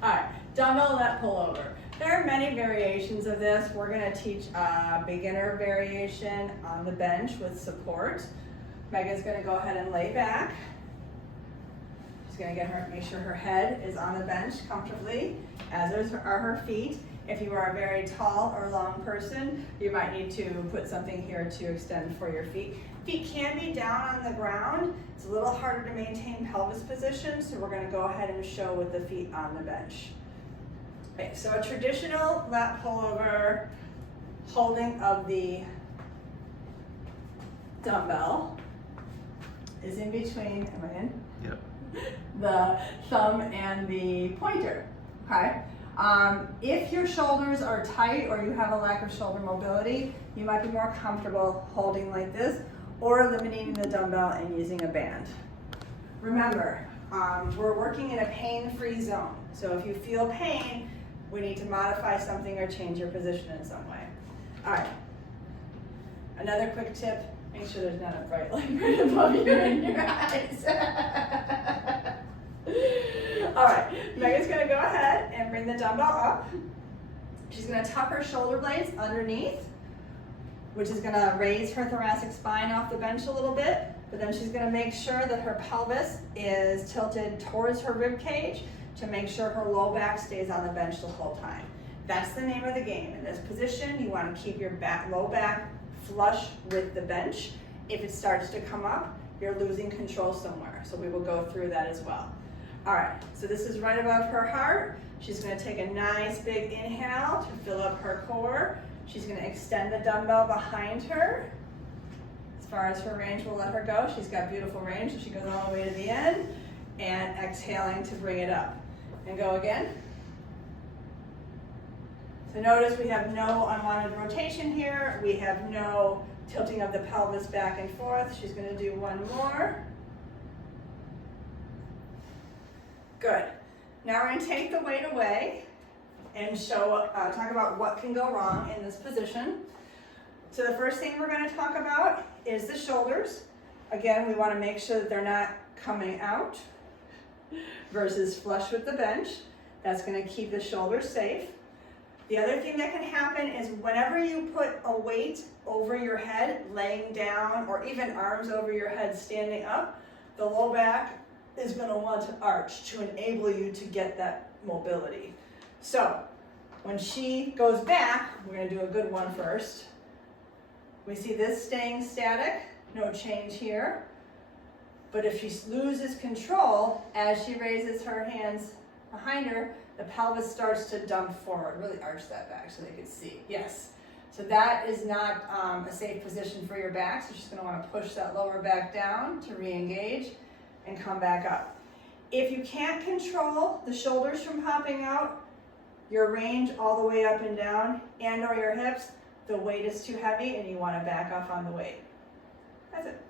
All right, dumbbell lat pull over. There are many variations of this. We're gonna teach a beginner variation on the bench with support. Megan's gonna go ahead and lay back. She's gonna make sure her head is on the bench comfortably, as are her feet. If you are a very tall or long person, you might need to put something here to extend for your feet. Feet can be down on the ground. It's a little harder to maintain pelvis position, so we're gonna go ahead and show with the feet on the bench. Okay, so a traditional lat pullover holding of the dumbbell is in between, am I in? Yep. The thumb and the pointer, okay? If your shoulders are tight or you have a lack of shoulder mobility, you might be more comfortable holding like this or eliminating the dumbbell and using a band. Remember, we're working in a pain-free zone. So if you feel pain, we need to modify something or change your position in some way. All right, another quick tip, make sure there's not a bright light right above you in your eyes. All right, Megan's gonna go ahead and bring the dumbbell up. She's gonna tuck her shoulder blades underneath, which is gonna raise her thoracic spine off the bench a little bit, but then she's gonna make sure that her pelvis is tilted towards her rib cage to make sure her low back stays on the bench the whole time. That's the name of the game. In this position, you wanna keep your low back flush with the bench. If it starts to come up, you're losing control somewhere. So we will go through that as well. All right, so this is right above her heart. She's gonna take a nice big inhale to fill up her core. She's gonna extend the dumbbell behind her. As far as her range will let her go. She's got beautiful range, so she goes all the way to the end. And exhaling to bring it up. And go again. So notice we have no unwanted rotation here. We have no tilting of the pelvis back and forth. She's gonna do one more. Good. Now we're gonna take the weight away and talk about what can go wrong in this position. So the first thing we're gonna talk about is the shoulders. Again, we wanna make sure that they're not coming out versus flush with the bench. That's gonna keep the shoulders safe. The other thing that can happen is whenever you put a weight over your head, laying down, or even arms over your head standing up, the low back is gonna want to arch to enable you to get that mobility. So when she goes back, we're gonna do a good one first. We see this staying static, no change here. But if she loses control, as she raises her hands behind her, the pelvis starts to dump forward. Really arch that back so they can see. Yes. So that is not a safe position for your back. So she's gonna wanna push that lower back down to re-engage and come back up. If you can't control the shoulders from popping out, your range all the way up and down, and or your hips, the weight is too heavy and you wanna back off on the weight. That's it.